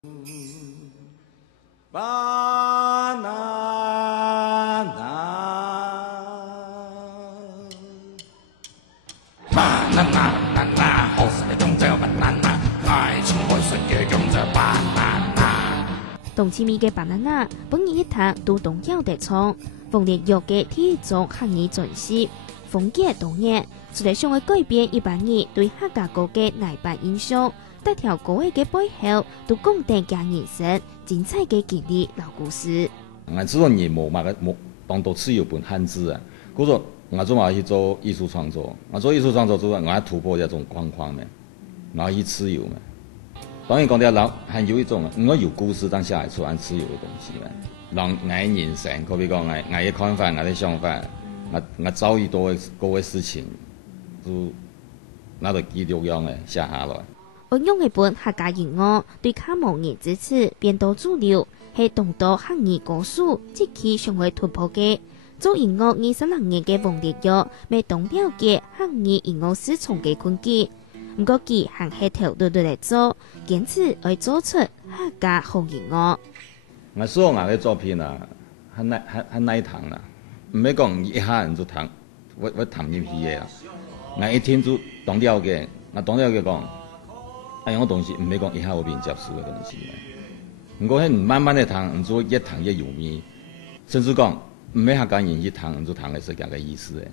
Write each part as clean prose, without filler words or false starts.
banana，好食嘅種子 banana， 愛情愛食嘅種子 banana。同市面嘅 banana 本日一堂都同樣地創，馮烈玉嘅第一種客語轉譯，風格多元，除嚟上嘅改變一般人對客家歌嘅內版印象，但條歌嘅背後都講定嘅人生精彩嘅經歷老故事。我這種人冇當到持有本漢字啊，嗰種我做嘛去做藝術創作，我做藝術創作之後，我要突破這種框框嘅，然後去持有嘛。當然講啲人係有一種，我有故事當下來出按持有嘅東西嘛。人嘅人生，可比講我嘅看法，我嘅想法，我遭遇到嘅事情，就那就記錄樣嘅寫下來。我用嘅本客家音樂對卡無人支持變到主流，係當到客語歌手即期上會突破嘅。做音樂26年嘅馮烈玉，未懂了解客語音樂市場嘅困境，唔過佢行係條路嚟做，堅持要做出客家好音樂。我所有嘅作品啊，很耐彈啦，唔係講一下人就彈，我彈入去嘅啦。我一聽就懂了解，我懂了解講。哎呀，我東西唔係講一下我俾人接受嘅東西，唔過係慢慢地彈，唔做越彈越有味，甚至講唔係客家人去彈，唔做彈嘅是咁嘅意思嘅。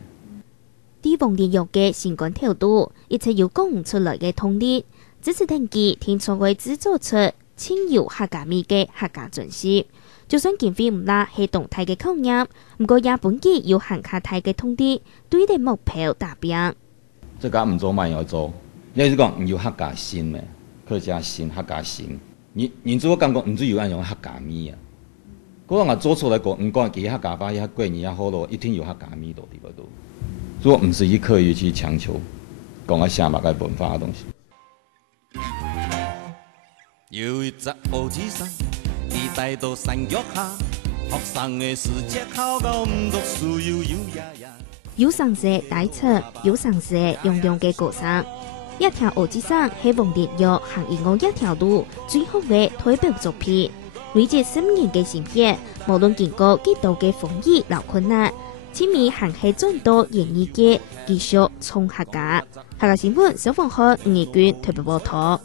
啲馮烈玉嘅情感調度，一切要講唔出來嘅通力，只是等佢聽從會製作出輕有客家味嘅客家轉譯。就算經費唔大，係動態嘅口音，唔過也本機要行客態嘅通力，對啲目標達標。即係唔做慢要做。你是講唔要客家心咩？客家心、客家心，你做感覺唔只有按種客家味啊。嗰個我做出來個，唔講佢客家話，佢貴，佢好咯，一定有客家味到地方度。所以唔是以刻意去強求講個寫物嘅文化嘅東西。有一隻烏子山，地帶到山腳下，學生嘅世界考到唔讀書又呀呀。有上色大冊，有上色用嘅歌聲。一條烏子山係馮烈玉行音樂一條路最好嘅代表作品，累積10年嘅心血，無論經過幾多嘅風雨和困難，前面行係轉到演藝界繼續衝客家。客家新聞小鳳鶴吳義娟特別報道。